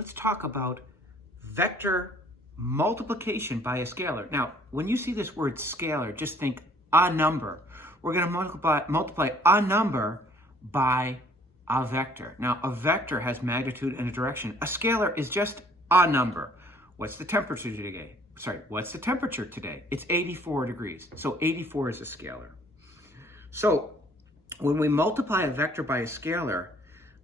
let's talk about vector multiplication by a scalar. Now, when you see this word scalar, just think a number. We're going to multiply a number by a vector. Now, a vector has magnitude and a direction. A scalar is just a number. What's the temperature today? What's the temperature today? It's 84 degrees. So 84 is a scalar. So when we multiply a vector by a scalar,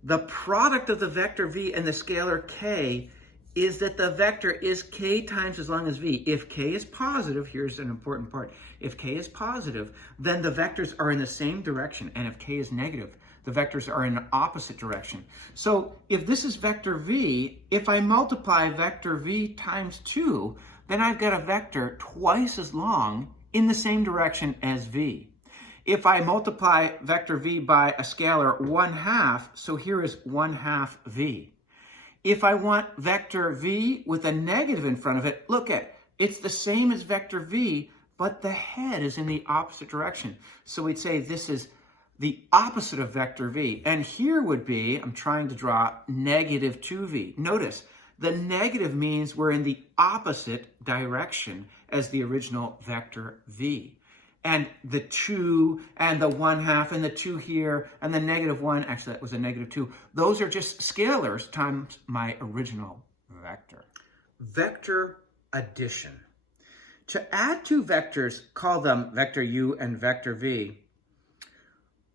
the product of the vector v and the scalar k is that the vector is k times as long as v. If k is positive, here's an important part. If k is positive, then the vectors are in the same direction. And if k is negative, the vectors are in an opposite direction. So if this is vector v, if I multiply vector v times 2, then I've got a vector twice as long in the same direction as v. If I multiply vector v by a scalar 1/2, so here is 1/2 v. If I want vector v with a negative in front of it, look at, it's the same as vector v, but the head is in the opposite direction. So we'd say this is the opposite of vector v. And here would be, I'm trying to draw negative 2v. Notice, the negative means we're in the opposite direction as the original vector v. And the 2 and the 1/2 and the 2 here and the negative 1, actually that was a negative 2. Those are just scalars times my original vector. Vector addition. To add two vectors, call them vector u and vector v.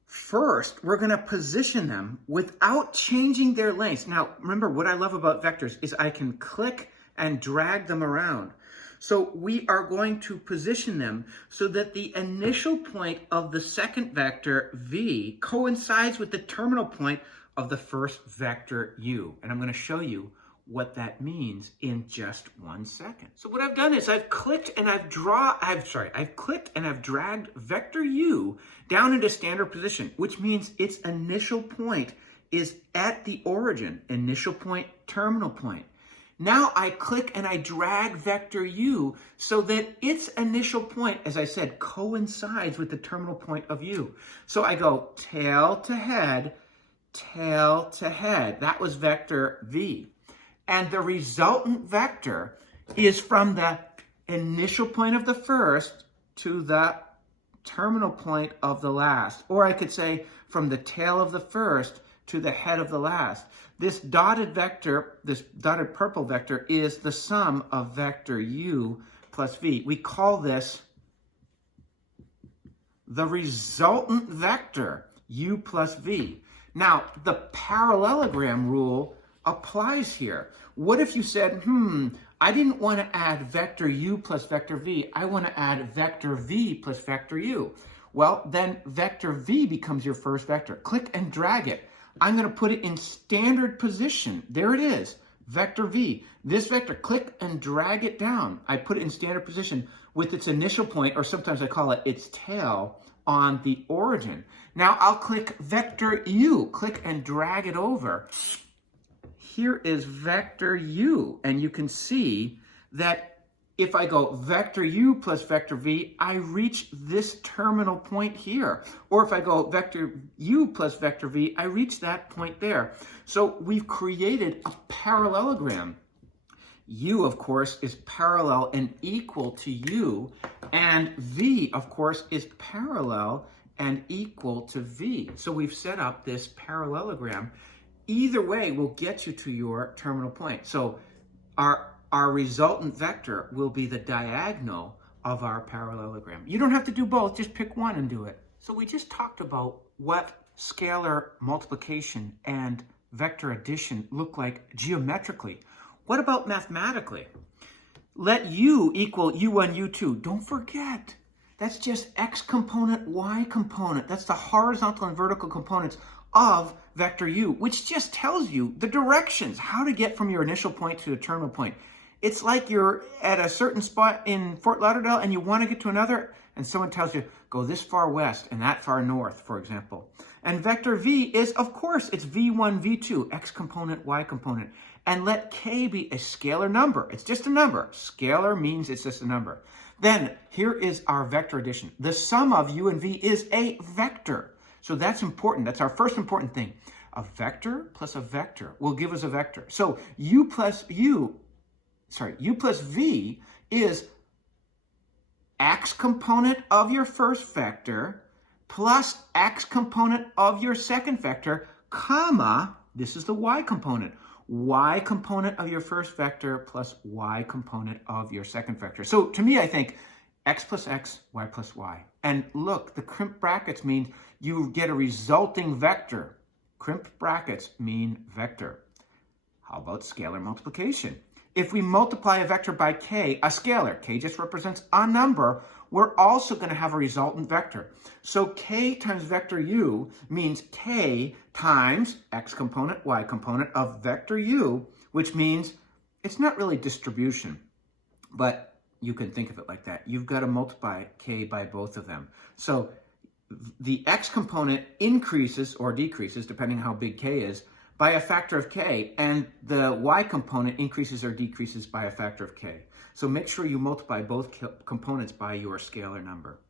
First, we're going to position them without changing their lengths. Now, remember, what I love about vectors is I can click and drag them around. So we are going to position them so that the initial point of the second vector, v, coincides with the terminal point of the first vector, u. And I'm going to show you what that means in just 1 second. So what I've done is I've clicked and I've dragged vector u down into standard position, which means its initial point is at the origin, initial point, terminal point. Now I click and I drag vector u so that its initial point, as I said, coincides with the terminal point of u. So I go tail to head, tail to head. That was vector v. And the resultant vector is from the initial point of the first to the terminal point of the last. Or I could say from the tail of the first to the head of the last. This dotted vector, this dotted purple vector, is the sum of vector u plus v. We call this the resultant vector, u plus v. Now, the parallelogram rule applies here. What if you said, I didn't want to add vector u plus vector v. I want to add vector v plus vector u. Well, then vector v becomes your first vector. Click and drag it. I'm going to put it in standard position. There it is, vector v. This vector, click and drag it down. I put it in standard position with its initial point, or sometimes I call it its tail, on the origin. Now I'll click vector u, click and drag it over. Here is vector u, and you can see that if I go vector u plus vector v, I reach this terminal point here. Or if I go vector u plus vector v, I reach that point there. So we've created a parallelogram. U, of course, is parallel and equal to u, and v, of course, is parallel and equal to v. So we've set up this parallelogram. Either way will get you to your terminal point. So our resultant vector will be the diagonal of our parallelogram. You don't have to do both, just pick one and do it. So we just talked about what scalar multiplication and vector addition look like geometrically. What about mathematically? Let u equal u1, u2. Don't forget, that's just x component, y component. That's the horizontal and vertical components of vector u, which just tells you the directions, how to get from your initial point to the terminal point. It's like you're at a certain spot in Fort Lauderdale and you want to get to another, and someone tells you, go this far west and that far north, for example. And vector v is, of course, it's v1, v2, x component, y component. And let k be a scalar number. It's just a number. Scalar means it's just a number. Then here is our vector addition. The sum of u and v is a vector. So that's important. That's our first important thing. A vector plus a vector will give us a vector. So u plus v is x component of your first vector plus x component of your second vector, comma, this is the y component of your first vector plus y component of your second vector. So to me, I think x plus x, y plus y. And look, the crimped brackets mean you get a resulting vector. Crimped brackets mean vector. How about scalar multiplication? If we multiply a vector by k, a scalar, k just represents a number, we're also going to have a resultant vector. So k times vector u means k times x component, y component of vector u, which means it's not really distribution, but you can think of it like that. You've got to multiply k by both of them. So the x component increases or decreases, depending on how big k is, by a factor of k, and the y component increases or decreases by a factor of k. So make sure you multiply both components by your scalar number.